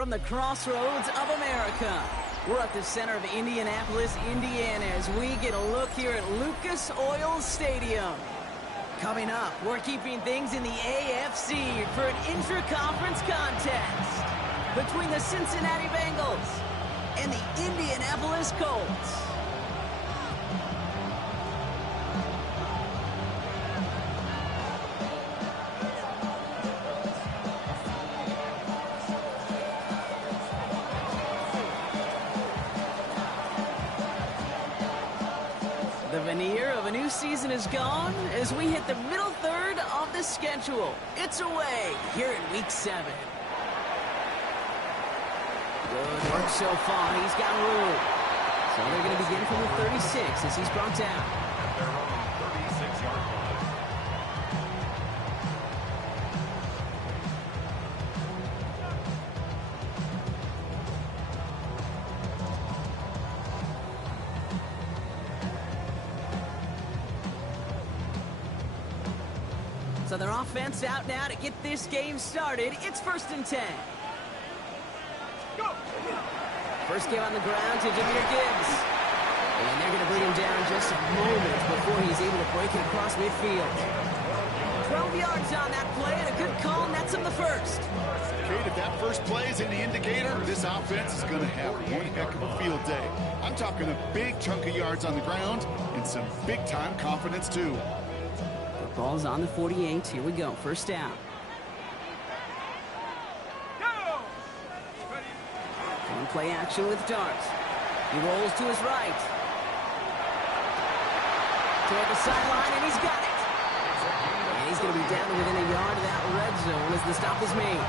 from the crossroads of America. We're at the center of Indianapolis, Indiana, as we get a look here at Lucas Oil Stadium. Coming up, we're keeping things in the AFC for an intra-conference contest between the Cincinnati Bengals and the Indianapolis Colts. The veneer of a new season is gone as we hit the middle third of the schedule. It's away here in Week 7. Good work so far. He's got room. So they're going to begin from the 36 as he's brought down. At their own 36-yard line. So their offense out now to get this game started. It's 1st and 10. First game on the ground to Jahmyr Gibbs. And they're going to bring him down just a moment before he's able to break it across midfield. 12 yards on that play and a good call nets him the first. Kate, if that first play is any indicator, this offense is going to have one heck of a field day. I'm talking a big chunk of yards on the ground and some big-time confidence, too. The ball's on the 48. Here we go. First down. One play action with darts. He rolls to his right. Toward the sideline, and he's got it. And he's going to be down to within a yard of that red zone as the stop is made.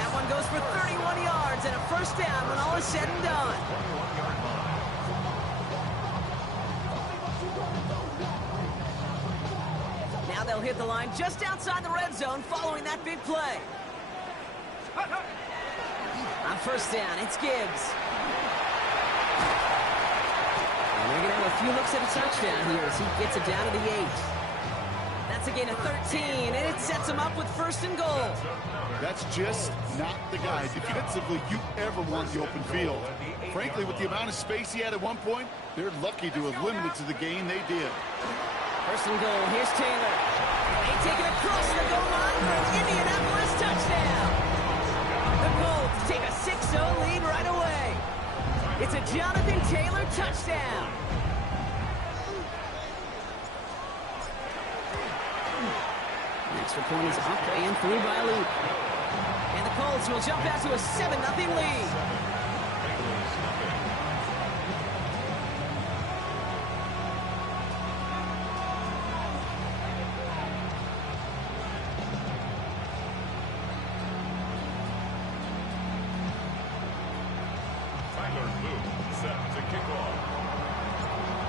That one goes for 31 yards and a first down when all is said and done. Now they'll hit the line just outside the red zone following that big play. On first down, it's Gibbs. And they're going to have a few looks at a touchdown here as he gets it down to the 8. That's a gain of 13, and it sets him up with 1st and goal. That's just not the guy defensively you ever want the open field. Frankly, with the amount of space he had at one point, they're lucky to have limited to the gain they did. 1st and goal, here's Taylor. They take it across the goal line for an Indianapolis touchdown. The Colts take a 6-0 lead right away. It's a Jonathan Taylor touchdown. Extra point is up and through by Luke. And the Colts will jump out to a 7-0 lead.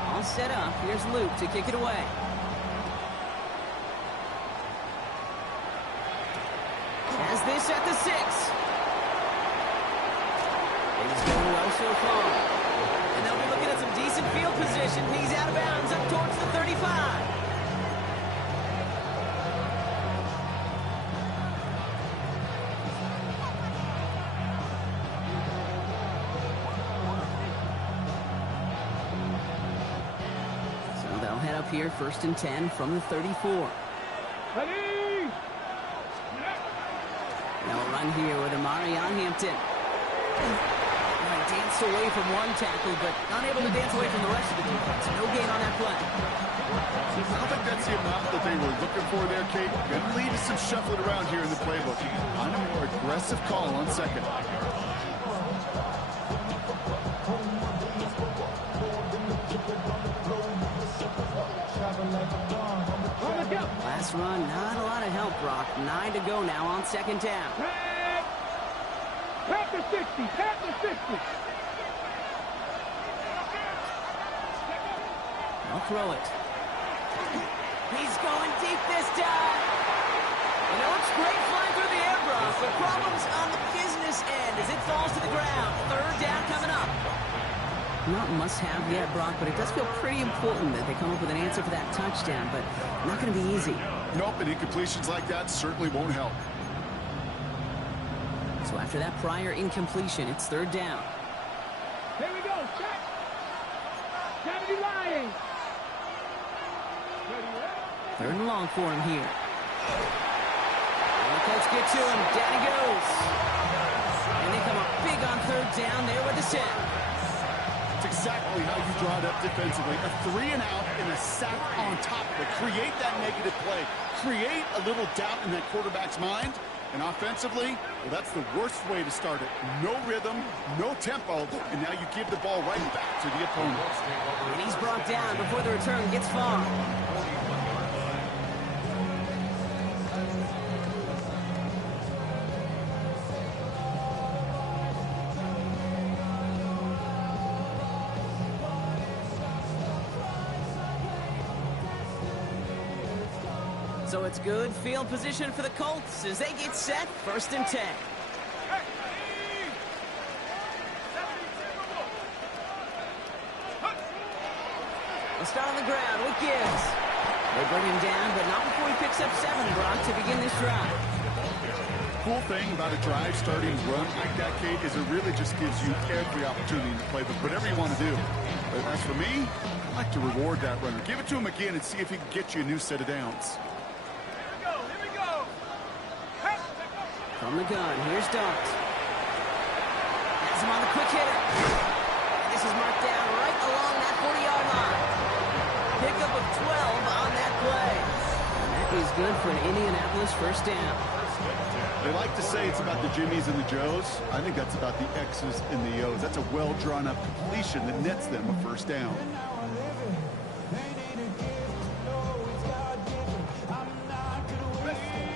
All set up. Here's Luke to kick it away. Has this at the 6. He's going well so far. And they'll be looking at some decent field position. He's out of bounds up towards the 35. Head up here, 1st and 10 from the 34. Ready? They'll run here with Amari on Hampton. Danced away from one tackle, but unable to dance away from the rest of the defense. No gain on that play. I don't think that's the amount that they were looking for there, Kate. Gonna lead to some shuffling around here in the playbook. On a more aggressive call on 2nd. Last run, not a lot of help, Brock. 9 to go now on 2nd down. Tap the 60, tap the 60. I'll throw it. He's going deep this time. And it looks great flying through the air, Brock, but problems on the business end as it falls to the ground. 3rd down coming up. Not must-have yet, Brock, but it does feel pretty important that they come up with an answer for that touchdown, but not going to be easy. Nope, and incompletions like that certainly won't help. So after that prior incompletion, it's third down. Here we go. Check. 70 line. Third and long for him here. And the Colts get to him. Down he goes. And they come up big on third down there with the set. It's exactly how you draw it up defensively. A 3 and out and a sack on top of it. Create that negative play. Create a little doubt in that quarterback's mind. And offensively, well, that's the worst way to start it. No rhythm, no tempo, and now you give the ball right back to the opponent. And he's brought down before the return gets far. So it's good field position for the Colts as they get set, 1st and 10. They'll start on the ground with Gibbs. They bring him down, but not before he picks up 7, Brock, to begin this drive. Cool thing about a drive starting run like that, Kate, is it really just gives you every opportunity to play whatever you want to do. But as for me, I like to reward that runner. Give it to him again and see if he can get you a new set of downs. From the gun, here's Dart. Has him on the quick hitter. And this is marked down right along that 40-yard line. Pickup of 12 on that play. And that is good for an Indianapolis 1st down. They like to say it's about the Jimmies and the Joes. I think that's about the X's and the O's. That's a well-drawn-up completion that nets them a 1st down.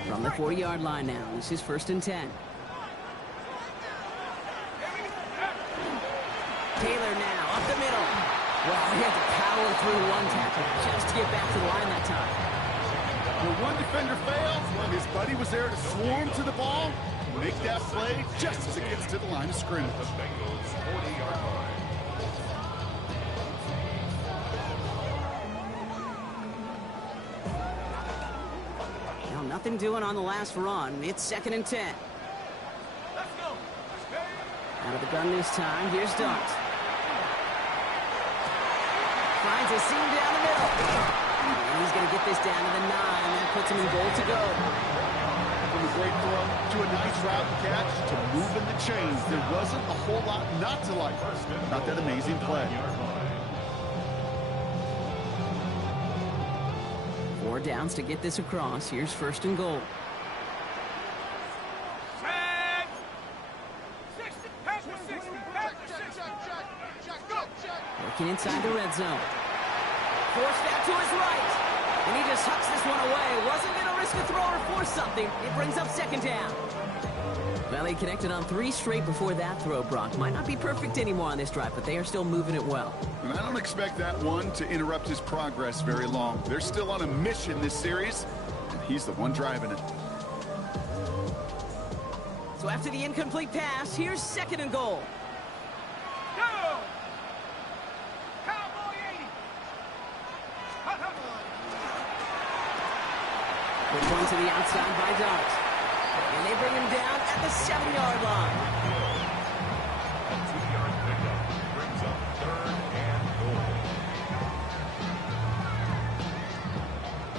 From the 40-yard line now, this is 1st and 10. Taylor now, up the middle. Well, he had to power through one tackle just to get back to the line that time. When one defender fails, well, his buddy was there to swarm to the ball, make that play just as it gets to the line of scrimmage. Bengals 40-yard line. Nothing doing on the last run. It's 2nd and 10. Out of the gun this time. Here's Dart. Finds a seam down the middle. And he's going to get this down to the 9. That puts him in goal to go. From a great throw to a nice route catch to moving the chains. There wasn't a whole lot not to like about that amazing play. 4 downs to get this across. Here's 1st and goal. Working inside the red zone. Forced out to his right. And he just hucks this one away. Wasn't going to risk a throw or force something. It brings up 2nd down. Well, he connected on 3 straight before that throw, Brock. Might not be perfect anymore on this drive, but they are still moving it well. And I don't expect that one to interrupt his progress very long. They're still on a mission this series, and he's the one driving it. So after the incomplete pass, here's 2nd and goal. Go! Cowboy 80! Quick one to the outside by Dart. And they bring him down at the 7-yard line. A 2-yard pickup brings up 3rd and goal.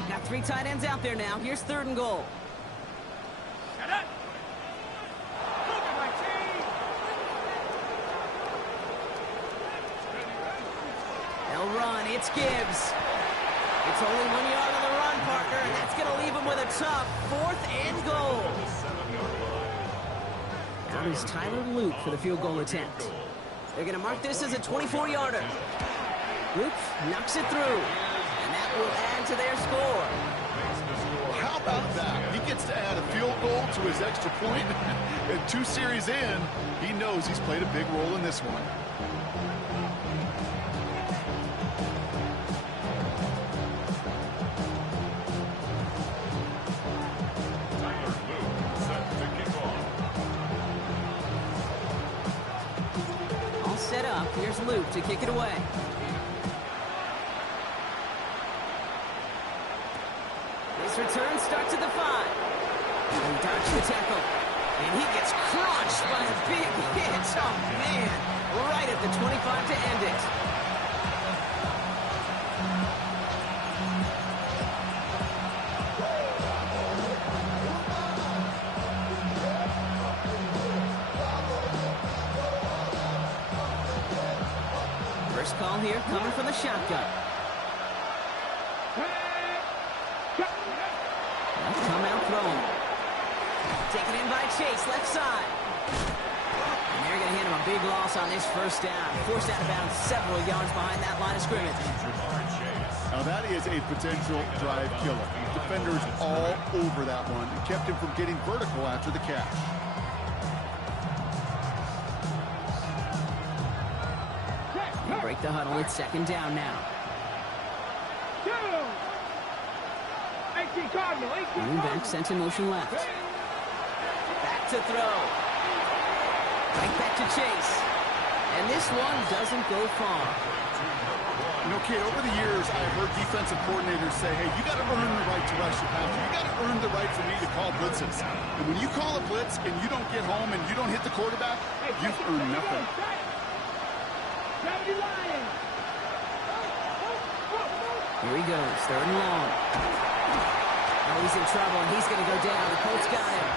Got 3 tight ends out there now. Here's 3rd and goal. Shut up! Look at my team! They'll run. It's Gibbs. It's only 1 yard on the run, partner, and that's going to leave him with a tough 4th and goal. Out is Tyler Luke for the field goal attempt. They're going to mark this as a 24-yarder. Luke knocks it through, and that will add to their score. How about that? He gets to add a field goal to his extra point. And 2 series in, he knows he's played a big role in this one. Set up. Here's Luke to kick it away. This return starts at the 5. And dodge the tackle. And he gets crushed by a big hit. Oh, man. Right at the 25 to end it. First call here coming from the shotgun. Come out throwing. Taken in by Chase, left side. And they're going to hand him a big loss on this first down. Forced out of bounds several yards behind that line of scrimmage. Now that is a potential drive killer. Defenders all over that one and kept him from getting vertical after the catch. They break the huddle. It's second down now. Running back sent in motion left. Back to throw. Right back to Chase. And this one doesn't go far. You know, kid, over the years, I've heard defensive coordinators say, hey, you got to earn the right to rush the passer. You got to earn the right for me to call blitzes. And when you call a blitz and you don't get home and you don't hit the quarterback, you've earned nothing. Here he goes, third and long. Oh, he's in trouble, and he's going to go down. The Colts got him.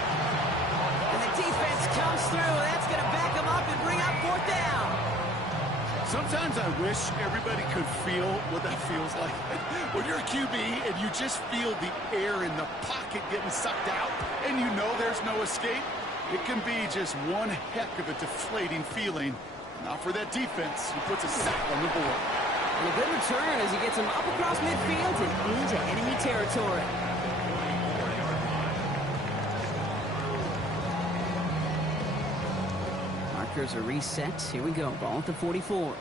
And the defense comes through. That's going to back him up and bring up fourth down. Sometimes I wish everybody could feel what that feels like. When you're a QB and you just feel the air in the pocket getting sucked out and you know there's no escape, it can be just one heck of a deflating feeling. Not for that defense who puts a sack on the board. And a good return as he gets him up across midfield and into enemy territory. Markers are reset. Here we go. Ball at the 44.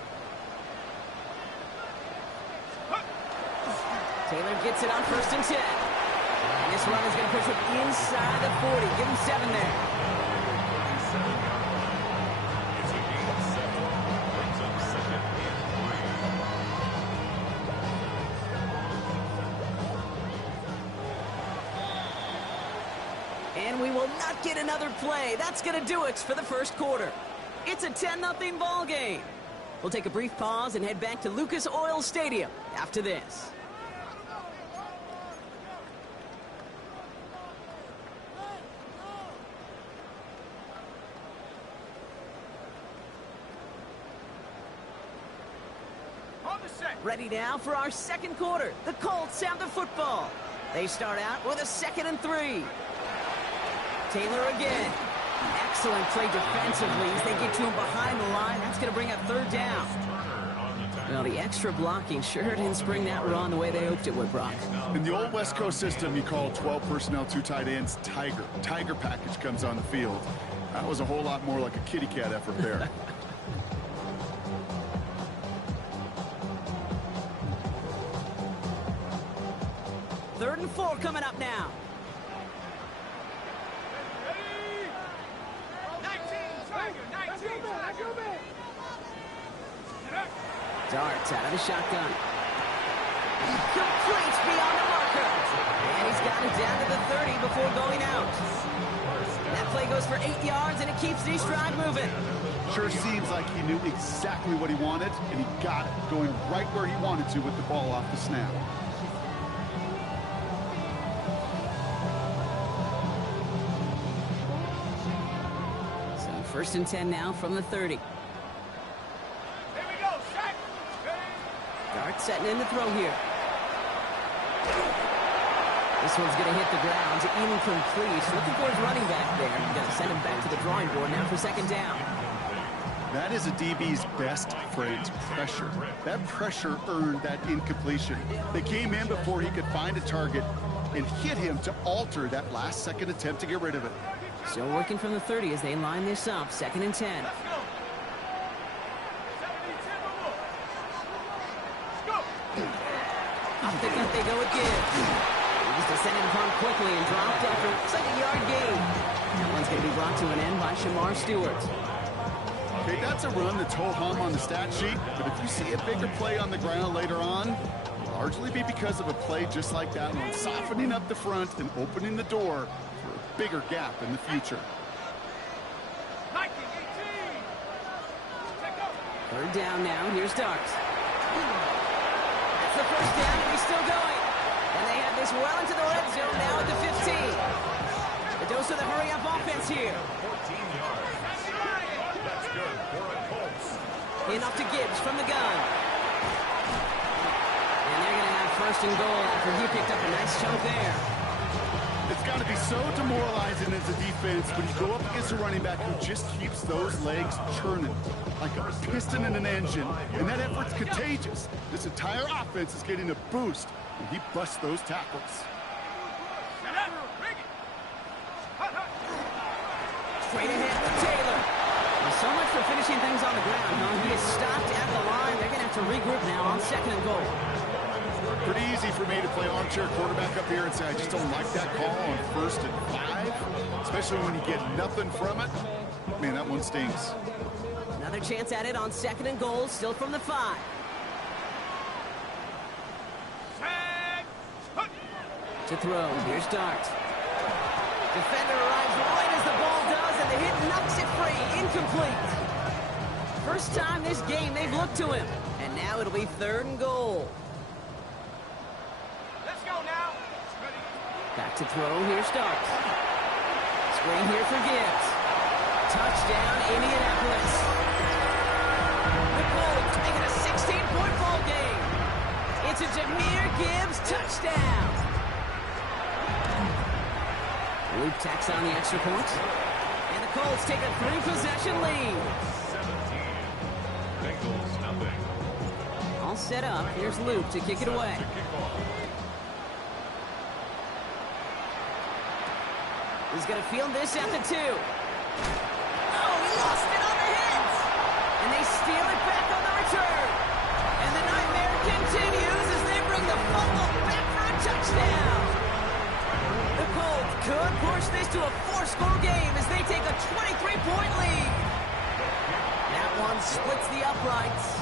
Taylor gets it on first and 10. And this run is going to push him inside the 40. Give him 7 there. It's a gain of 7. Brings up second and 3. And we will not get another play. That's going to do it for the first quarter. It's a 10-0 ball game. We'll take a brief pause and head back to Lucas Oil Stadium after this. Ready now for our second quarter. The Colts have the football. They start out with a 2nd and 3. Taylor again. Excellent play defensively as they get to him behind the line. That's going to bring up third down. Well, the extra blocking sure didn't spring that run the way they hoped it would, Brock. In the old West Coast system, you call 12 personnel, 2 tight ends, Tiger. Tiger package comes on the field. That was a whole lot more like a kitty cat effort there. Third and 4 coming up now. 19. Darts out of the shotgun. Completes beyond the marker. And he's got it down to the 30 before going out. That play goes for 8 yards, and it keeps the drive moving. Sure seems like he knew exactly what he wanted, and he got it, going right where he wanted to with the ball off the snap. So first and 10 now from the 30. Here we go, Shaq. Dart setting in the throw here. This one's going to hit the ground. Incomplete. Looking for his running back there. Going to send him back to the drawing board now for second down. That is a DB's best phrase, pressure. That pressure earned that incompletion. They came in before he could find a target and hit him to alter that last-second attempt to get rid of it. Still working from the 30 as they line this up. Second and 10. Let's go. 70-10, Up the gut they go again. He's descended upon quickly and dropped after looks like a yard gain. That one's going to be brought to an end by Shamar Stewart. Okay, that's a run that's ho-hum on the stat sheet, but if you see a bigger play on the ground later on, it'll largely be because of a play just like that one, softening up the front and opening the door for a bigger gap in the future. Third down now. Here's Darks. That's the first down, and he's still going. And they have this well into the red zone now at the 15. The dose of the hurry-up offense here. 14 yards. That's good for a Colts. In off to Gibbs from the gun. And they're going to have first and goal after he picked up a nice chunk there. It's got to be so demoralizing as a defense when you go up against a running back who just keeps those legs churning like a piston in an engine, and that effort's contagious. This entire offense is getting a boost when he busts those tackles. Straight ahead with Taylor. And so much for finishing things on the ground, huh? He is stopped at the line. They're going to have to regroup now on second and goal. Pretty easy for me to play armchair quarterback up here and say I just don't like that call on 1st and 5, especially when you get nothing from it. Man, that one stings. Another chance at it on second and goal, still from the 5. To throw, here's Dart. Defender arrives right as the ball does, and the hit knocks it free, incomplete. First time this game they've looked to him, and now it'll be third and goal. Let's go now. Back to throw, here's Starks. Screen here for Gibbs. Touchdown, Indianapolis. The Colts make it a 16-point ball game. It's a Jahmyr Gibbs touchdown. Luke tacks on the extra point. And the Colts take a 3-possession lead. 17. Bengals nothing. All set up. Here's Luke to kick it away. To kick off. He's going to field this at the 2. Oh, he lost it on the hit. And they steal it back on the return. And the nightmare continues as they bring the fumble back for a touchdown. The Colts could push this to a 4-score game as they take a 23-point lead. That one splits the uprights.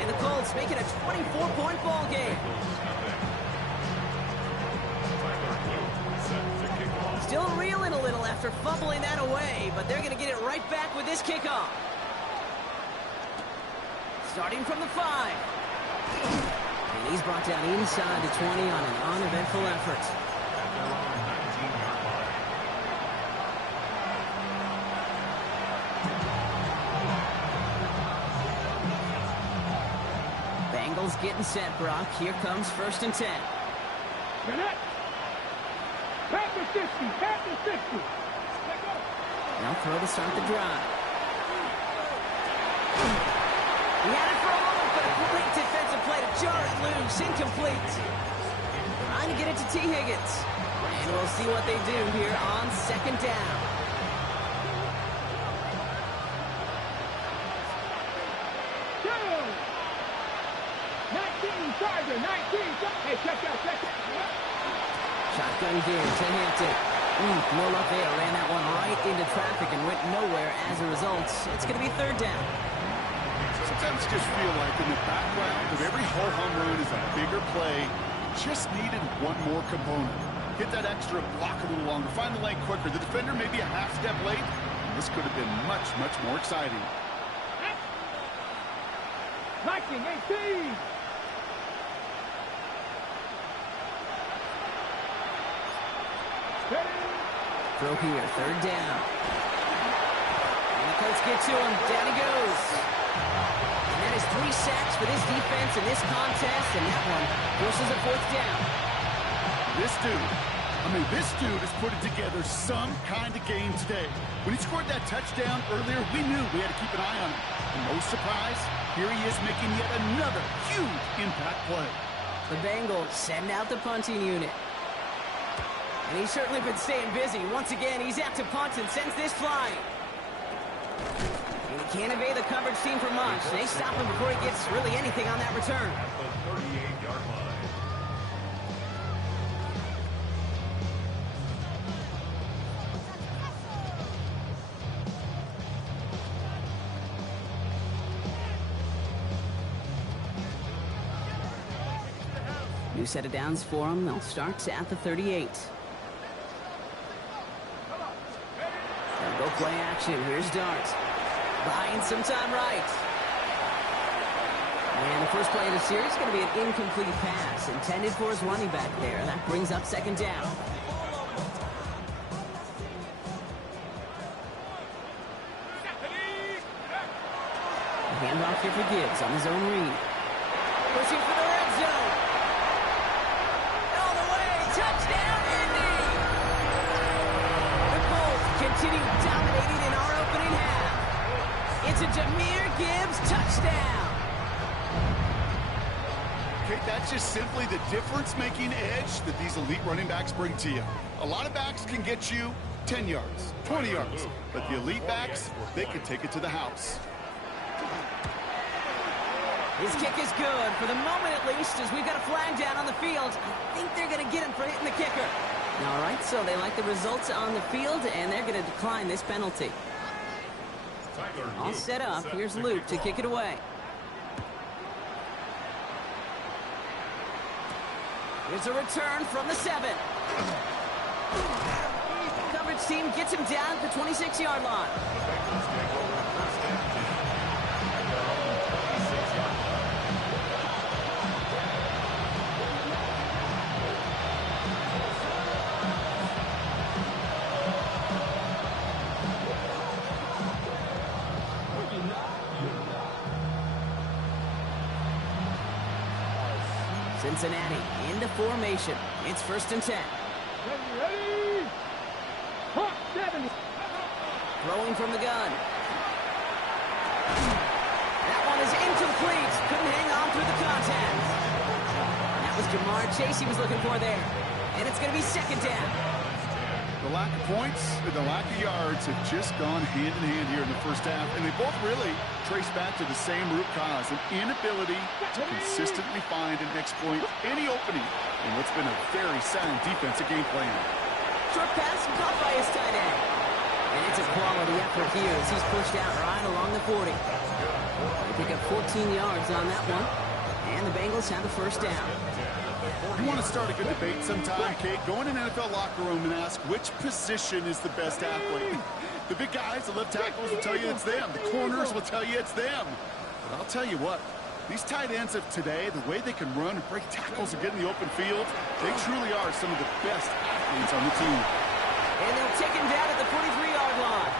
And the Colts make it a 24-point ball game. Still reeling a little after fumbling that away, but they're going to get it right back with this kickoff. Starting from the 5. And he's brought down inside the 20 on an uneventful effort. Bengals getting set, Brock. Here comes 1st and 10. Pack the 50, pack the 50. Now throw to start the drive. He had it for a moment, but a great defensive play to jar it loose. Incomplete. Trying to get it to T. Higgins. And we'll see what they do here on second down. Tiger, 19. Hey, check out. Shotgun give to Hampton. No luck there. Ran that one right into traffic and went nowhere as a result. It's going to be third down. Sometimes just feel like in the background of every home run is a bigger play. Just needed one more component. Hit that extra block a little longer. Find the lane quicker. The defender maybe a half step late. This could have been much, much more exciting. 19, 18. Throw here, third down. And the Colts get to him. Down he goes. And that is 3 sacks for this defense in this contest, and that one forces a 4th down. This dude is putting together some kind of game today. When he scored that touchdown earlier, we knew we had to keep an eye on him. And no surprise, here he is making yet another huge impact play. The Bengals send out the punting unit. And he's certainly been staying busy. Once again, he's out to punt and sends this flying. And he can't evade the coverage team for much. They stop him before he gets really anything on that return. At the 38-yard line. New set of downs for them. They'll start at the 38. They'll go play action. Here's Dart. Buying some time right. And the first play of the series is going to be an incomplete pass intended for his running back there. That brings up second down. Handoff here for Gibbs on his own read. Pushing for the red zone. All the way. Touchdown, Indy! The Colts continue dominating in our opening half. It's a Jahmyr Gibbs touchdown. Okay, that's just simply the difference-making edge that these elite running backs bring to you. A lot of backs can get you 10 yards, 20 yards, but the elite backs, they can take it to the house. His kick is good, for the moment at least, as we've got a flag down on the field. I think they're going to get him for hitting the kicker. All right, so they like the results on the field, and they're going to decline this penalty. All set up. Here's Luke to kick it away. Here's a return from the 7. Coverage team gets him down at the 26-yard line. Cincinnati into formation. It's 1st and 10. Ready? Hawk 70. Throwing from the gun. That one is incomplete. Couldn't hang on through the contact. That was Jamar Chase he was looking for there. And it's going to be 2nd down. The lack of points and the lack of yards have just gone hand in hand here in the first half, and they both really trace back to the same root cause, an inability to consistently find and exploit any opening in what's been a very sound defensive game plan. Short pass caught by his tight end. And it's a quality effort here as he's pushed out right along the 40. They pick up 14 yards on that one, and the Bengals have the 1st down. You want to start a good debate sometime, Kate? Go in an NFL locker room and ask which position is the best athlete. The big guys, the left tackles will tell you it's them. The corners will tell you it's them. But I'll tell you what, these tight ends of today, the way they can run and break tackles and get in the open field, they truly are some of the best athletes on the team. And they'll take him down at the 43-yard line.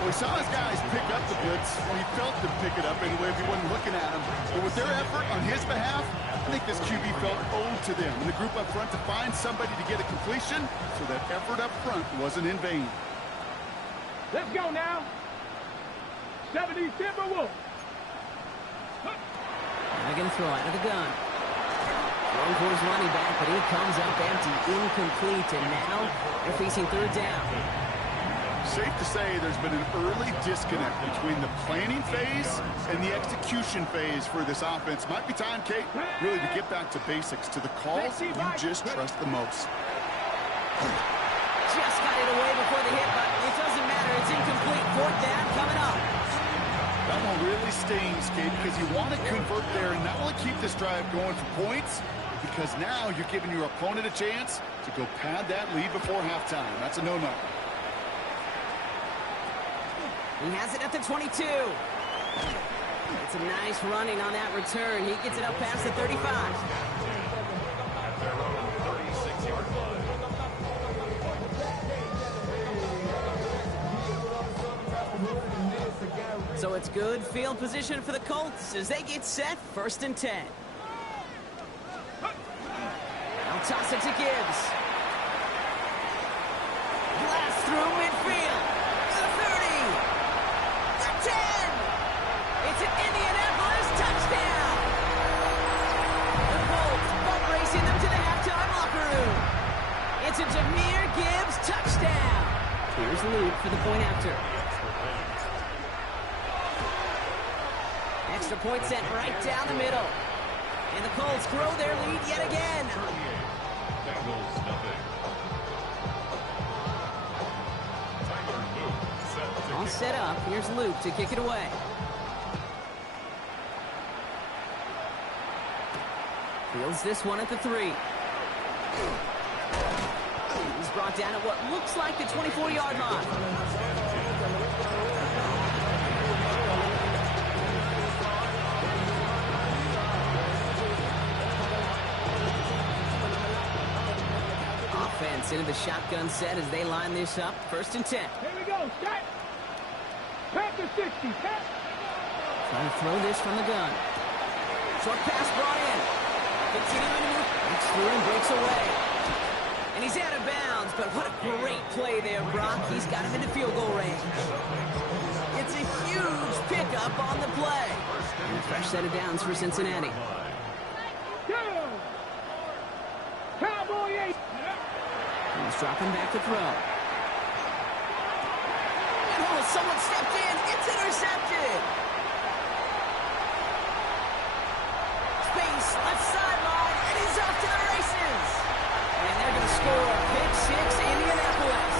Well, we saw his guys pick up the blitz. He felt them pick it up anyway if he wasn't looking at him. But with their effort on his behalf, I think this QB felt owed to them and the group up front to find somebody to get a completion so that effort up front wasn't in vain. Let's go now. 70 Timberwolves. They're going to throw out of the gun. Throwing for his running back, but he comes up empty, incomplete, and now they're facing 3rd down. Safe to say there's been an early disconnect between the planning phase and the execution phase for this offense. Might be time, Kate, really to get back to basics, to the calls you just trust the most. Just got it away before the hit, but it doesn't matter. It's incomplete. 4th down coming up. That one really stings, Kate, because you want to convert there and not only keep this drive going for points, because now you're giving your opponent a chance to go pad that lead before halftime. That's a no-no. He has it at the 22. It's a nice running on that return. He gets it up past the 35. Their own 36-yard line. So it's good field position for the Colts as they get set. 1st and 10. I'll toss it to Gibbs. Blast through midfield. The 30. The 10. It's an Indianapolis touchdown. The Colts bump racing them to the halftime locker room. It's a Jahmyr Gibbs touchdown. Here's Luke for the point after. Extra point sent right down the middle. And the Colts grow their lead yet again. Bengals nothing. All set up. Here's Luke to kick it away. Fields this one at the 3. He's brought down at what looks like the 24-yard line. defense into the shotgun set as they line this up. 1st and 10. Here we go. Set. Pass to 60. Set. Trying to throw this from the gun. Short pass brought in. Continuing to move. Breaks through and breaks away. And he's out of bounds, but what a great play there, Brock. He's got him into field goal range. It's a huge pickup on the play. And a fresh set of downs for Cincinnati. Go. Cowboy 8. He's dropping back to throw. And oh, someone stepped in. It's intercepted. Space, left sideline, and he's off to the races. And they're going to score. Pick 6, Indianapolis.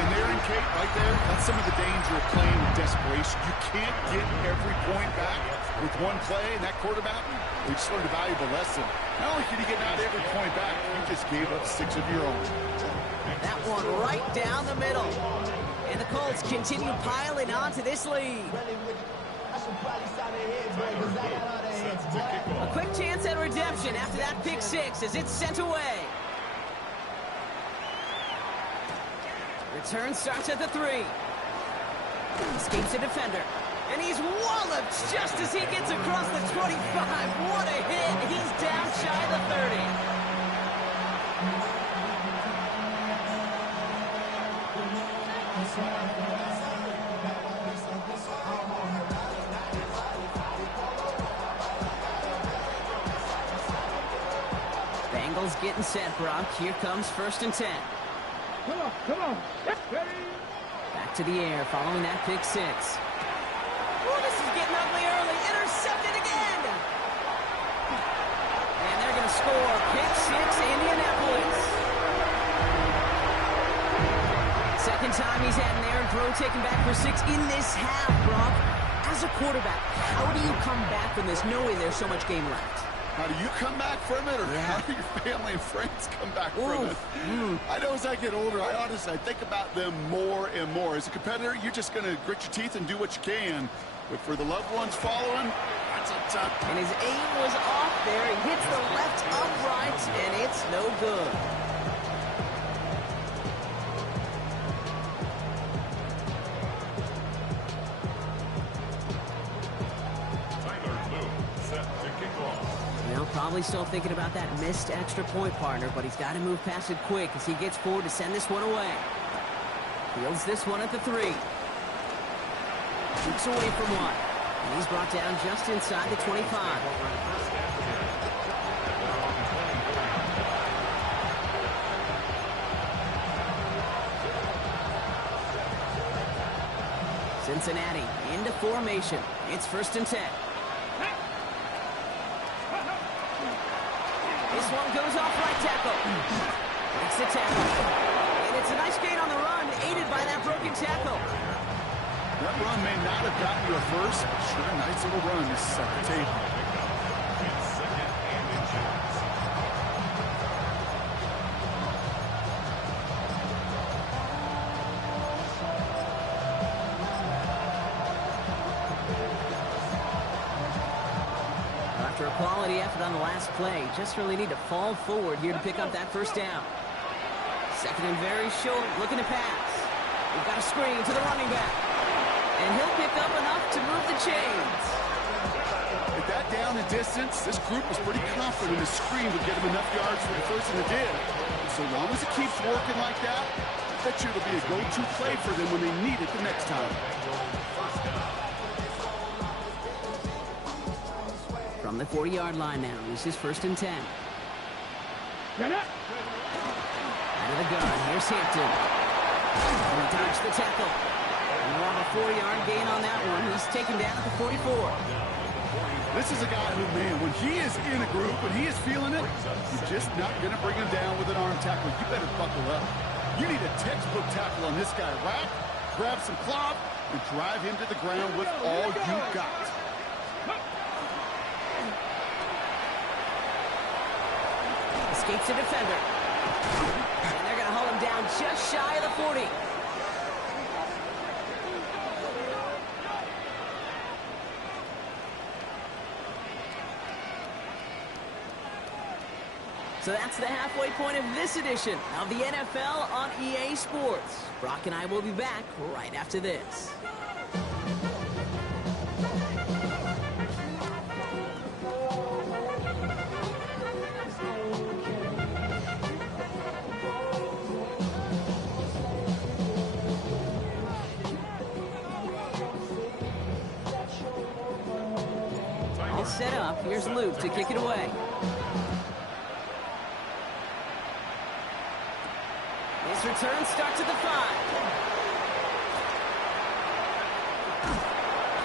And there in Kate, right there, that's some of the danger of playing with desperation. You can't get every point back with one play, and that quarterback, we just learned a valuable lesson. Not only can you get out every point back, you just gave up 6 of your own. That one right down the middle. And the Colts continue piling on to this lead. A quick chance at redemption after that pick 6 as it's sent away. Return starts at the 3. Escapes a defender. And he's walloped just as he gets across the 25. What a hit. He's down shy of the 30. Bengals getting set, Brock. Here comes 1st and 10. Come on, come on. Ready. Back to the air following that pick 6. Oh, this is getting ugly early. Intercepted again. And they're going to score. Pick 6, Indianapolis. Second time he's had an air throw taken back for 6 in this half, Brock. As a quarterback, how do you come back from this knowing there's so much game left? How do you come back from it, or how do your family and friends come back from it? I know as I get older, I think about them more and more. As a competitor, you're just going to grit your teeth and do what you can. But for the loved ones following, that's a tough. And his aim was off there. He hits the left upright, and it's no good. Probably still thinking about that missed extra point, partner, but he's got to move past it quick as he gets forward to send this one away. Fields this one at the 3. Shoots away from 1. And he's brought down just inside the 25. Cincinnati into formation. It's 1st and 10. This one goes off right tackle. Makes the tackle. And it's a nice gain on the run, aided by that broken tackle. That run may not have gotten you a first, but sure, a nice little run to set the table. After a quality effort on the last play, just really need to fall forward here to pick up that 1st down. 2nd and very short, looking to pass. We've got a screen to the running back. And he'll pick up enough to move the chains. At that down and distance, this group was pretty confident the screen would get him enough yards for the first, and it did. So long as it keeps working like that, I bet you it'll be a go-to play for them when they need it the next time. From the 40-yard line now, this is 1st and 10. Get up. Out of the gun, here's Hampton. He dodged the tackle. And we'll have a 4-yard gain on that one. He's taken down at the 44. This is a guy who, man, when he is in a group, when he is feeling it, you're just not going to bring him down with an arm tackle. You better buckle up. You need a textbook tackle on this guy. Rack, grab some cloth, and drive him to the ground with all you got. Escapes a defender. And they're going to hold him down just shy of the 40. So that's the halfway point of this edition of the NFL on EA Sports. Brock and I will be back right after this. All set up. Here's Luke to kick it away. This return starts at the 5.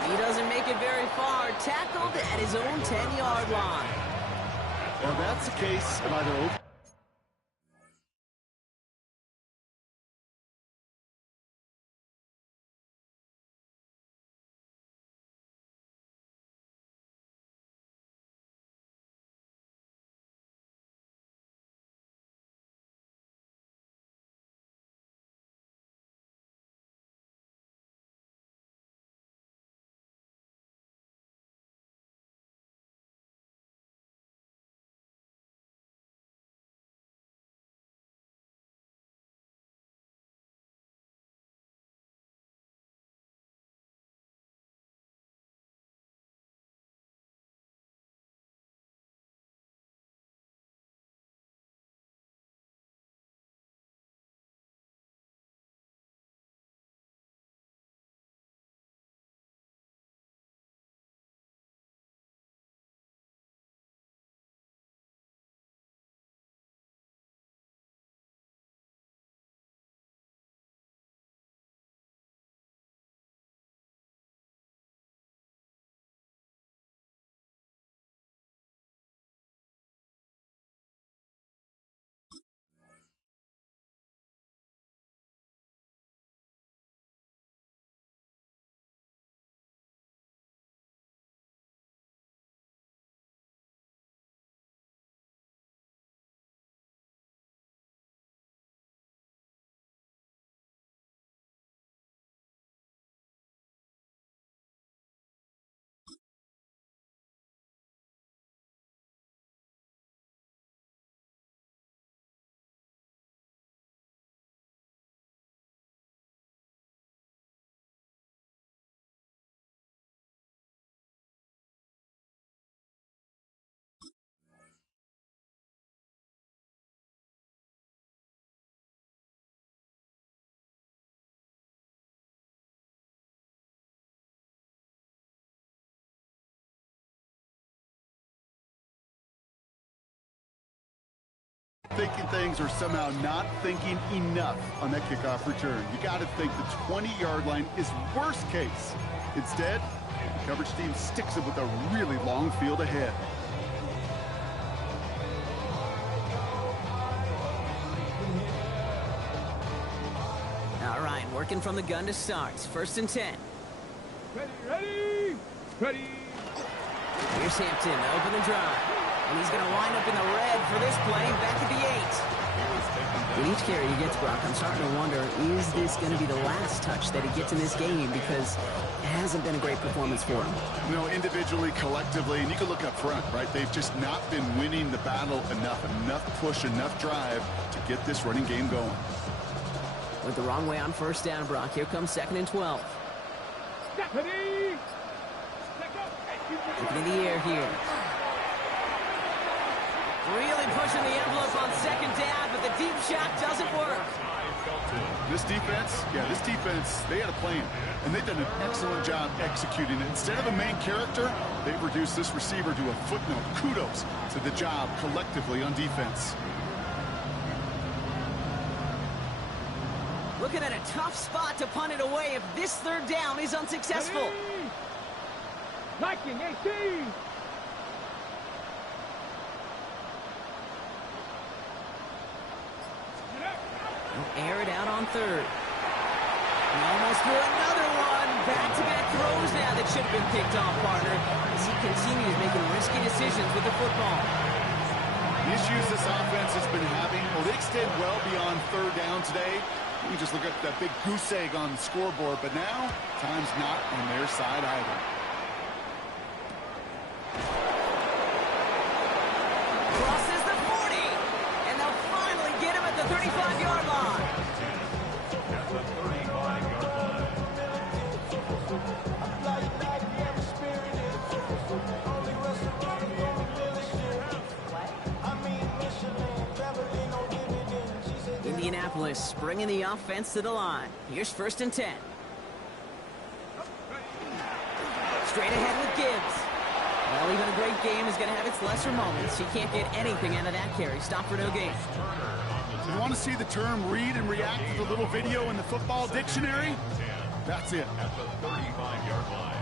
He doesn't make it very far. Tackled at his own 10-yard line. Well, that's the case of either thinking things or somehow not thinking enough on that kickoff return. You got to think the 20-yard line is worst case. Instead, the coverage team sticks it with a really long field ahead. All right, working from the gun to start. 1st and 10. Ready. Here's Hampton to open the drive. And he's going to wind up in the red for this play, back at the 8. With each carry he gets, Brock, I'm starting to wonder, is this going to be the last touch that he gets in this game? Because it hasn't been a great performance for him. You know, individually, collectively, and you can look up front, right? They've just not been winning the battle enough push, enough drive to get this running game going. Went the wrong way on 1st down, Brock. Here comes 2nd and 12. Deputy! Looking in the air here. Really pushing the envelope on 2nd down, but the deep shot doesn't work. This defense, they had a plan, and they've done an excellent job executing it. Instead of a main character, they've reduced this receiver to a footnote. Kudos to the job collectively on defense. Looking at a tough spot to punt it away if this 3rd down is unsuccessful. Liking 18! Air it out on 3rd. And almost threw another one. Back-to-back throws now that should have been picked off, partner, as he continues making risky decisions with the football. The issues this offense has been having, well, they extend well beyond 3rd down today. You can just look at that big goose egg on the scoreboard, but now time's not on their side either. Crosses the 40. Lucas bringing the offense to the line. Here's 1st and 10. Straight ahead with Gibbs. Well, even a great game is going to have its lesser moments. He can't get anything out of that carry. Stop for no gain. You want to see the term read and react to the little video in the football dictionary? That's it. At the 35-yard line.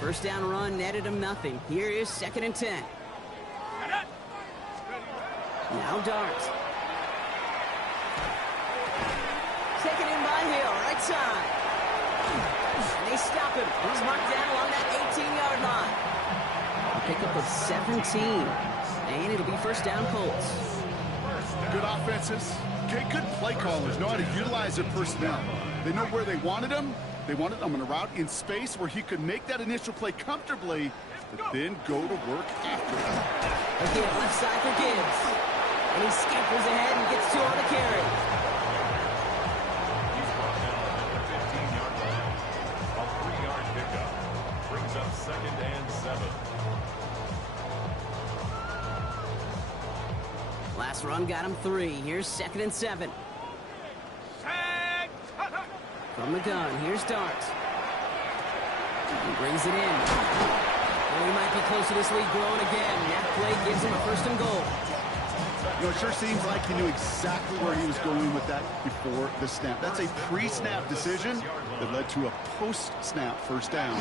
First down run netted him nothing. Here is 2nd and 10. Now Dart. Taken in by Hill, right side. And they stop him. He's marked down along that 18-yard line. A pickup of 17. And it'll be 1st down Colts. Good offenses. Okay, good play callers know how to utilize their personnel. They know where they wanted them. They wanted him on a route in space where he could make that initial play comfortably, but then go to work after that. Again, left side for Gibbs. And he scampers ahead and gets 2 on the carry. He's brought down at the 15-yard line. A 3-yard pickup. Brings up 2nd and 7. Last run got him 3. Here's 2nd and 7. From the gun, here's Dart. He brings it in. And he might be close to this lead growing again. That play gives him a 1st and goal. You know, it sure seems like he knew exactly where he was going with that before the snap. That's a pre-snap decision that led to a post-snap 1st down.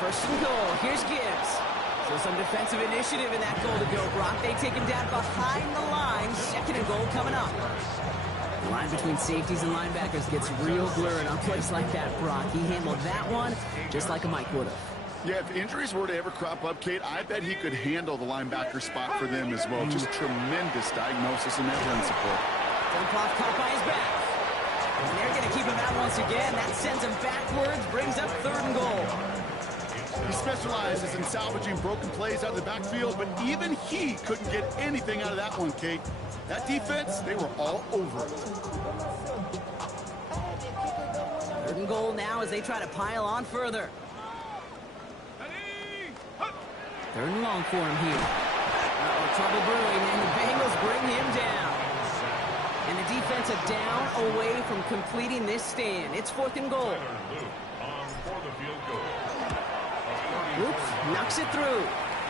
1st and goal, here's Gibbs. So some defensive initiative in that goal to go, Brock. They take him down behind the line. 2nd and goal coming up. The line between safeties and linebackers gets real blurred on plays like that, Brock. He handled that one just like a Mike would have. Yeah, if injuries were to ever crop up, Kate, I bet he could handle the linebacker spot for them as well. Just tremendous diagnosis and that run support. Dump off caught by his back. And they're going to keep him out once again. That sends him backwards, brings up 3rd and goal. He specializes in salvaging broken plays out of the backfield, but even he couldn't get anything out of that one, Kate. That defense, they were all over it. 3rd and goal now as they try to pile on further. 3rd and long for him here. Trouble brewing, and the Bengals bring him down. And the defensive down away from completing this stand. It's 4th and goal. For the field goal. Oops, knocks it through.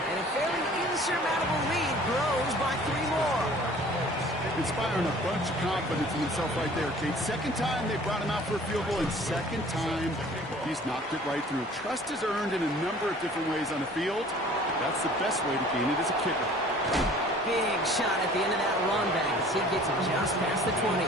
And a fairly insurmountable lead grows by 3 more. Inspiring a bunch of confidence in himself right there, Kate. 2nd time they brought him out for a field goal, and 2nd time he's knocked it right through. Trust is earned in a number of different ways on the field. That's the best way to gain it as a kicker. Big shot at the end of that run back as he gets it just past the 20.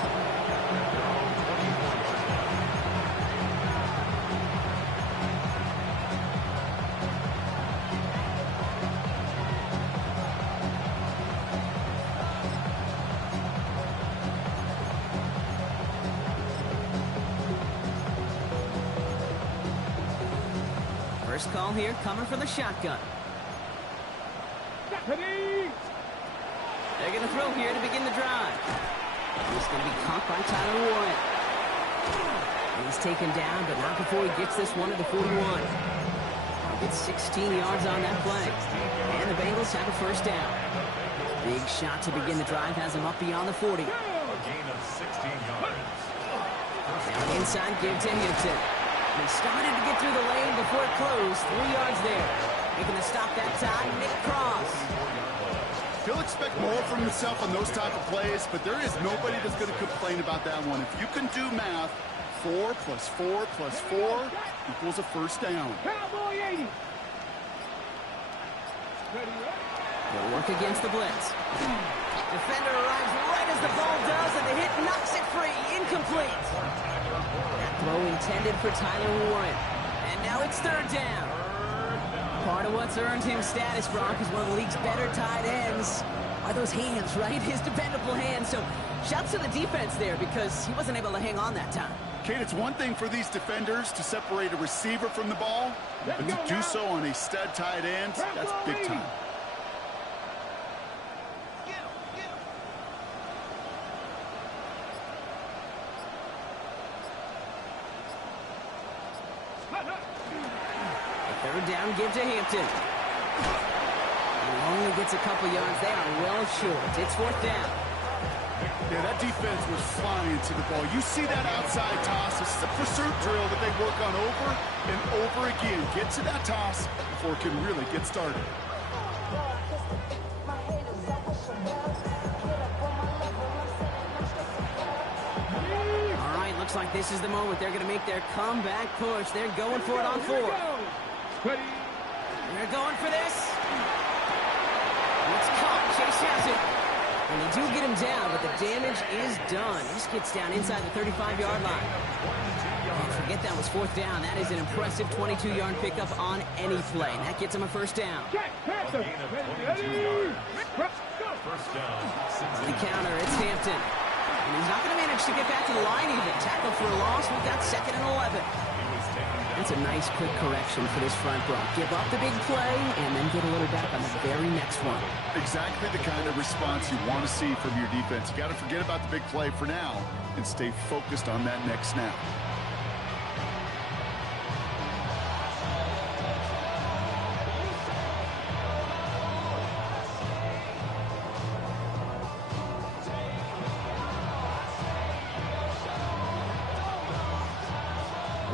First call here coming from the shotgun. They're going to throw here to begin the drive. He's going to be caught by Tyler Warren. And he's taken down, but not before he gets this one to the 41. He'll get 16 yards on that play. And the Bengals have a 1st down. Big shot to begin the drive has him up beyond the 40. A gain of 16 yards. Now inside, give to Hampton. He started to get through the lane before it closed. 3 yards there. Making the stop that time, Nick Cross. He'll expect more from himself on those type of plays, but there is nobody that's going to complain about that one. If you can do math, 4 plus 4 plus 4 equals a 1st down. Cowboy 80. They'll work against the blitz. Defender arrives right as the ball does, and the hit knocks it free. Incomplete. That throw intended for Tyler Warren. And now it's 3rd down. Part of what's earned him status, Brock, is one of the league's better tight ends. Are those hands, right? His dependable hands. So shouts to the defense there because he wasn't able to hang on that time. Kate, it's one thing for these defenders to separate a receiver from the ball, but to do so on a stud tight end, that's big time. Third down, give to Hampton. He only gets a couple yards. They are well short. It's fourth down. Yeah, that defense was flying to the ball. You see that outside toss. This is a pursuit drill that they work on over and over again. Get to that toss before it can really get started. All right, looks like this is the moment. They're going to make their comeback push. They're going for it on fourth. They're going for this. It's caught. Chase has it. And they do get him down, but the damage is done. He just gets down inside the 35-yard line. And forget that was fourth down. That is an impressive 22-yard pickup on any play. And that gets him a first down. First down. The counter, it's Hampton. And he's not going to manage to get back to the line even. Tackle for a loss. We've got 2nd and 11. That's a nice quick correction for this front row. Give up the big play and then get a little back on the very next one. Exactly the kind of response you want to see from your defense. You got to forget about the big play for now and stay focused on that next snap.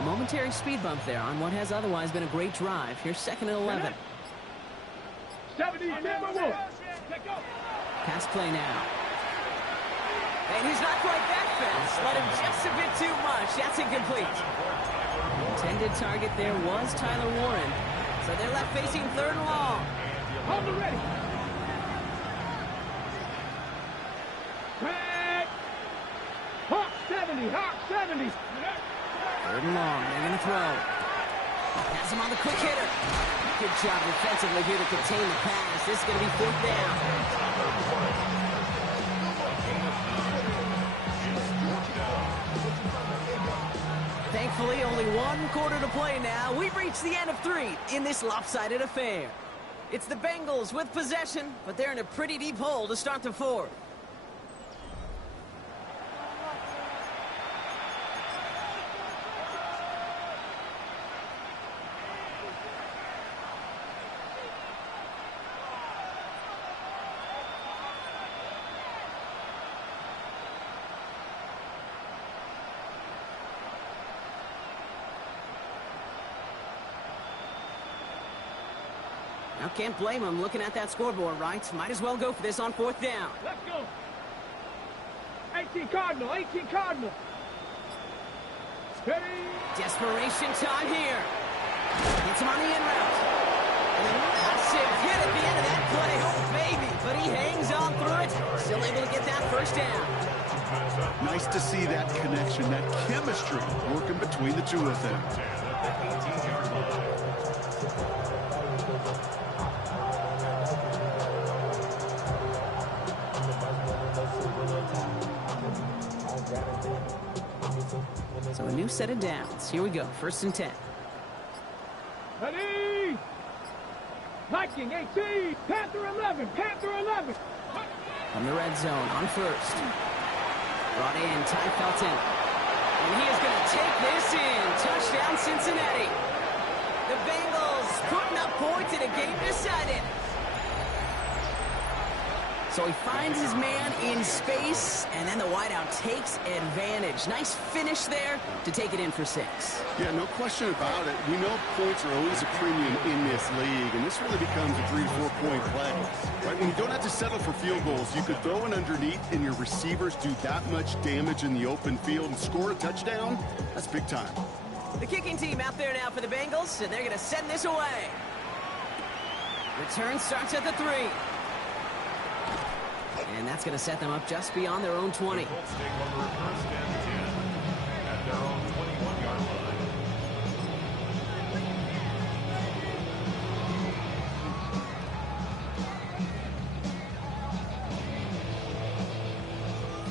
Momentary speed bump there on what has otherwise been a great drive. Here's 2nd and 11. 70, number 1. Pass play now. And he's not quite that fast. Let him just a bit too much. That's incomplete. Intended target there was Tyler Warren. So they're left facing 3rd and long. Hold it ready. Back. Hawk 70, Hawk 70. 3rd and long. They're going to throw. Pass him on the quick hitter. Good job defensively here to contain the pass. This is going to be 4th down. Thankfully, only 1 quarter to play now. We've reached the end of 3 in this lopsided affair. It's the Bengals with possession, but they're in a pretty deep hole to start the 4th. Now, can't blame him looking at that scoreboard, right? Might as well go for this on 4th down. Let's go. 18 Cardinal, 18 Cardinal. Steady. Desperation time here. Gets him on the in route. And a massive hit at the end of that play. Oh, baby. But he hangs on through it. Still able to get that first down. Nice to see that connection, that chemistry working between the two of them. So a new set of downs. Here we go. 1st and 10. Ready. Viking 18. Panther 11. Panther 11. From the red zone on 1st. Brought in Ty Felton. And he is going to take this in. Touchdown Cincinnati. The Bengals putting up points in a game decided. So he finds his man in space, and then the wideout takes advantage. Nice finish there to take it in for 6. Yeah, no question about it. We know points are always a premium in this league, and this really becomes a 3 to 4 point play. Right? When you don't have to settle for field goals, you could throw it underneath, and your receivers do that much damage in the open field and score a touchdown. That's big time. The kicking team out there now for the Bengals, and they're going to send this away. Return starts at the 3. And that's going to set them up just beyond their own 20. The Colts take over 1st and 10 at their own 21-yard line.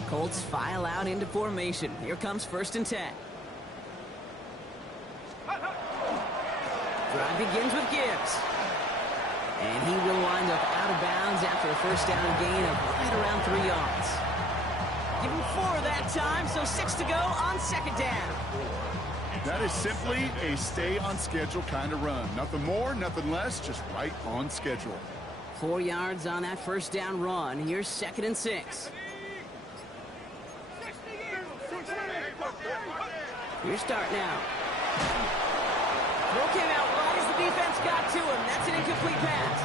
Colts file out into formation. Here comes 1st and 10. Drive begins with Gibbs. And he will wind up out of bounds after a first down gain of right around 3 yards. Give him 4 that time, so 6 to go on 2nd down. That is simply a stay-on-schedule kind of run. Nothing more, nothing less, just right on schedule. 4 yards on that first down run. Here's 2nd and 6. Your start now. Throw came out wide as the defense got to him. That's an incomplete pass.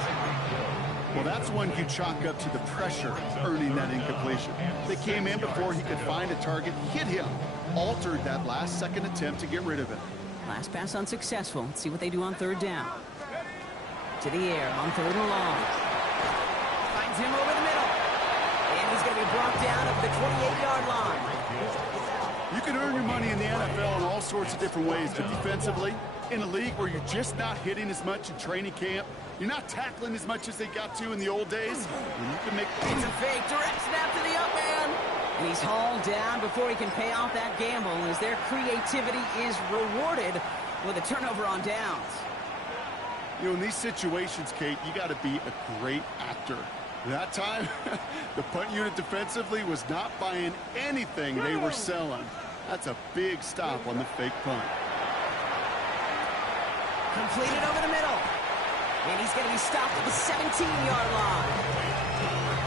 Well, that's one you chalk up to the pressure earning that incompletion. They came in before he could find a target, hit him, altered that last-second attempt to get rid of it. Last pass unsuccessful. Let's see what they do on 3rd down. To the air on 3rd and long. Finds him over the middle. And he's going to be brought down at the 28-yard line. You can earn your money in the NFL in all sorts of different ways, but defensively, in a league where you're just not hitting as much in training camp, you're not tackling as much as they got to in the old days, and you can make... It's a fake, direct snap to the up man. And he's hauled down before he can pay off that gamble as their creativity is rewarded with a turnover on downs. You know, in these situations, Kate, you got to be a great actor. That time, the punt unit defensively was not buying anything they were selling. That's a big stop on the fake punt. Completed over the middle. And he's going to be stopped at the 17-yard line.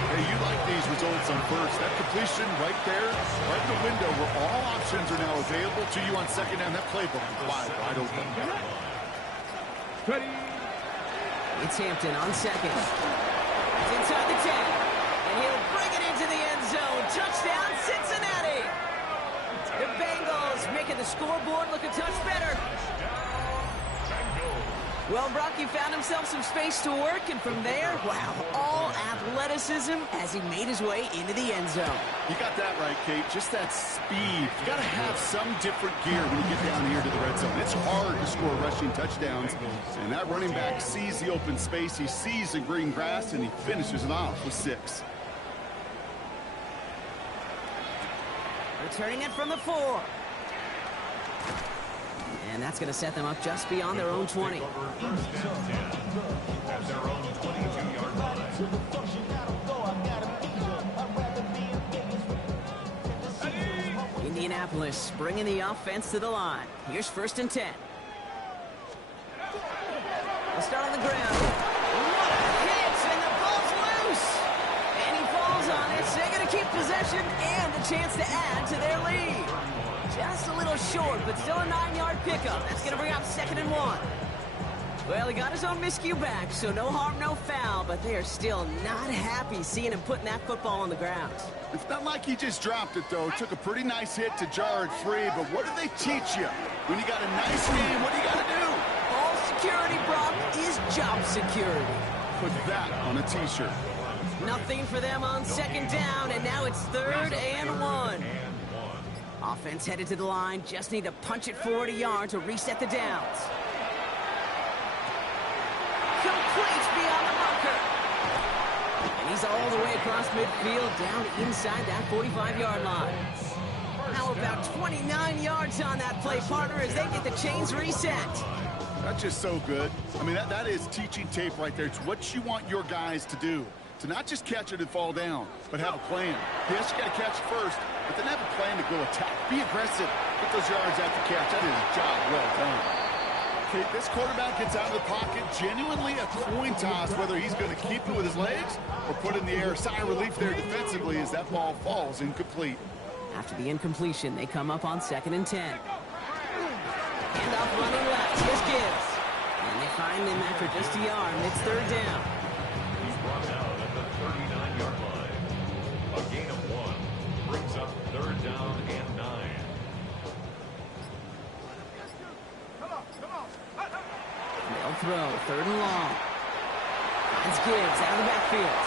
Hey, you like these results on first. That completion right there, right in the window where all options are now available to you on 2nd down. That playbook wide open. Ready. It's Hampton on 2nd. It's inside the 10. And he'll bring it into the end zone. Touchdown, Cincinnati. The Bengals making the scoreboard look a touch better. Well, Brock, he found himself some space to work, and from there, wow, all athleticism as he made his way into the end zone. You got that right, Kate. Just that speed. You got to have some different gear when you get down here to the red zone. It's hard to score rushing touchdowns, and that running back sees the open space, he sees the green grass, and he finishes it off with 6. Returning it from the 4. And that's going to set them up just beyond their own 20. At their own 22-yard line. Indianapolis bringing the offense to the line. Here's 1st and 10. They'll start on the ground. What a hit! And the ball's loose! And he falls on it, so they're going to keep possession and a chance to add to their lead. Just a little short, but still a 9-yard pickup. That's going to bring up 2nd and 1. Well, he got his own miscue back, so no harm, no foul, but they are still not happy seeing him putting that football on the ground. It's not like he just dropped it, though. It took a pretty nice hit to jar it free, but what do they teach you? When you got a nice game, what do you got to do? All security, Brock, is job security. Put that on a T-shirt. Nothing for them on 2nd down, and now it's 3rd and 1. Offense headed to the line, just need to punch it forward a yard to reset the downs. Complete beyond the bunker. And he's all the way across midfield, down inside that 45-yard line. Now about 29 yards on that play, partner, as they get the chains reset. That's just so good. I mean, that is teaching tape right there. It's what you want your guys to do. To not just catch it and fall down, but have a plan. Yes, you got to catch it first, but then have a plan to go attack. Be aggressive. Get those yards after catch. That is a job well done. Okay, this quarterback gets out of the pocket. Genuinely a coin toss whether he's going to keep it with his legs or put it in the air. Sigh of relief there defensively as that ball falls incomplete. After the incompletion, they come up on 2nd and 10. Hand off running left. Here's Gibbs. And they find him after just a yard. It's 3rd down. He's brought out at the 39-yard line. A gain of 1 brings up 3rd down and 9. They'll throw 3rd and long. Finds Gibbs out of the backfield.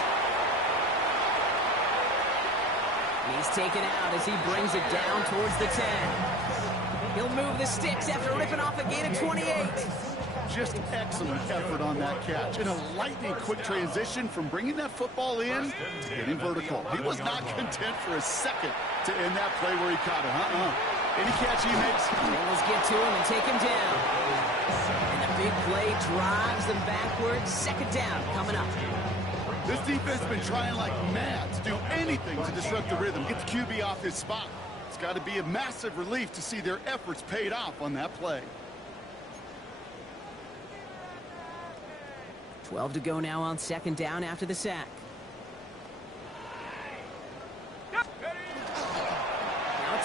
He's taken out as he brings it down towards the 10. He'll move the sticks after ripping off a gain of 28. Just excellent effort on that catch. And a lightning quick transition from bringing that football in to getting vertical. He was not content for a second to end that play where he caught it. Any catch he makes. Bengals get to him and take him down. And the big play drives them backwards. 2nd down coming up. This defense has been trying like mad to do anything to disrupt the rhythm, get the QB off his spot. It's got to be a massive relief to see their efforts paid off on that play. 12 to go now on second down after the sack. Now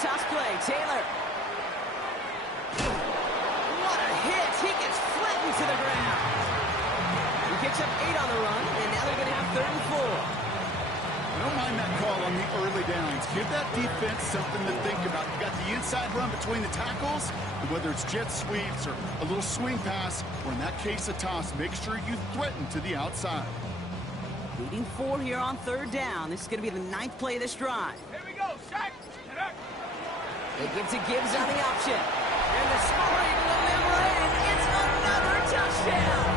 toss play, Taylor. What a hit! He gets flattened to the ground. He picks up 8 on the run, and now they're going to have 3rd and 4. I don't mind that call on the early downs. Give that defense something to think about. You got the inside run between the tackles, and whether it's jet sweeps or a little swing pass, or in that case a toss, make sure you threaten to the outside. Leading 4 here on 3rd down. This is going to be the 9th play of this drive. Here we go, sack. They give to Gibbs on the option. And the scoring will never end. It's another touchdown.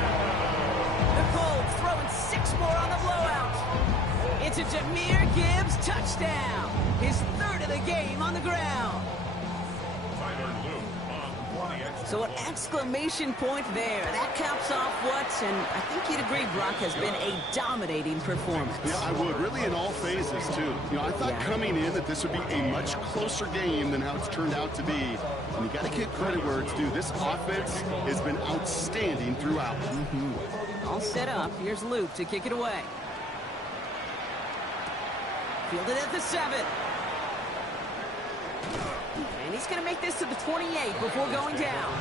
The Colts throwing 6 more on the blowout. It's a Jahmyr Gibbs touchdown. His 3rd of the game on the ground. So an exclamation point there. That caps off what, and I think you'd agree, Brock, has been a dominating performance. Yeah, I would. Really in all phases, too. You know, I thought coming in that this would be a much closer game than how it's turned out to be. And you got to give credit where it's due. This offense has been outstanding throughout. All set up. Here's Luke to kick it away. Fielded at the 7. And he's going to make this to the 28 before going down.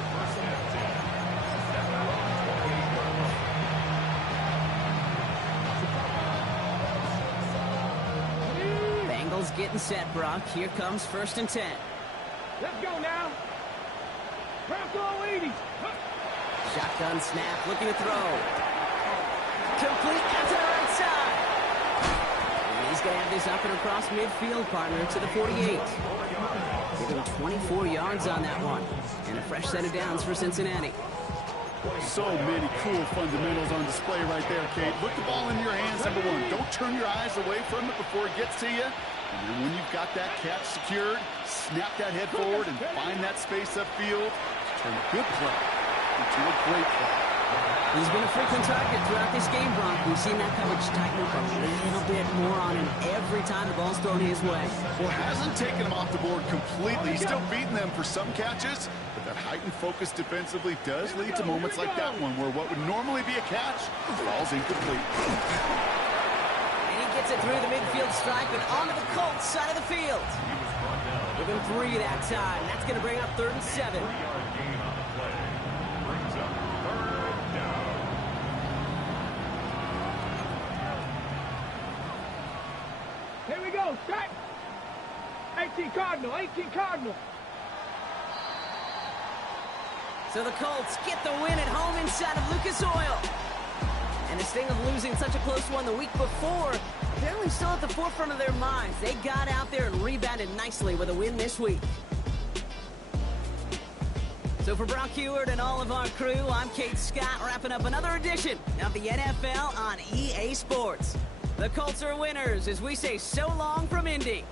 Bengals getting set, Brock. Here comes 1st and 10. Let's go now. Purple 80. Shotgun snap, looking to throw. Complete out to the right side. And he's going to have this up and across midfield, partner, to the 48. Giving 24 yards on that one. And a fresh set of downs for Cincinnati. So many cool fundamentals on display right there, Kate. Put the ball in your hands, number 1. Don't turn your eyes away from it before it gets to you. And then when you've got that catch secured, snap that head forward and find that space upfield. Turn a good play into a great play. He's been a frequent target throughout this game, Brock. We've seen that coverage tighten up a little bit more on him every time the ball's thrown his way. Well, hasn't taken him off the board completely. He's still beating them for some catches, but that heightened focus defensively does lead to moments like that one where what would normally be a catch falls incomplete. And he gets it through the midfield stripe and onto the Colts side of the field. Give him 3 that time. That's going to bring up 3rd and 7. Here we go, sack. 18 Cardinal, 18 Cardinal. So the Colts get the win at home inside of Lucas Oil. And the sting of losing such a close one the week before, apparently still at the forefront of their minds. They got out there and rebounded nicely with a win this week. So for Brock Heward and all of our crew, I'm Kate Scott, wrapping up another edition of the NFL on EA Sports. The Colts are winners as we say so long from Indy.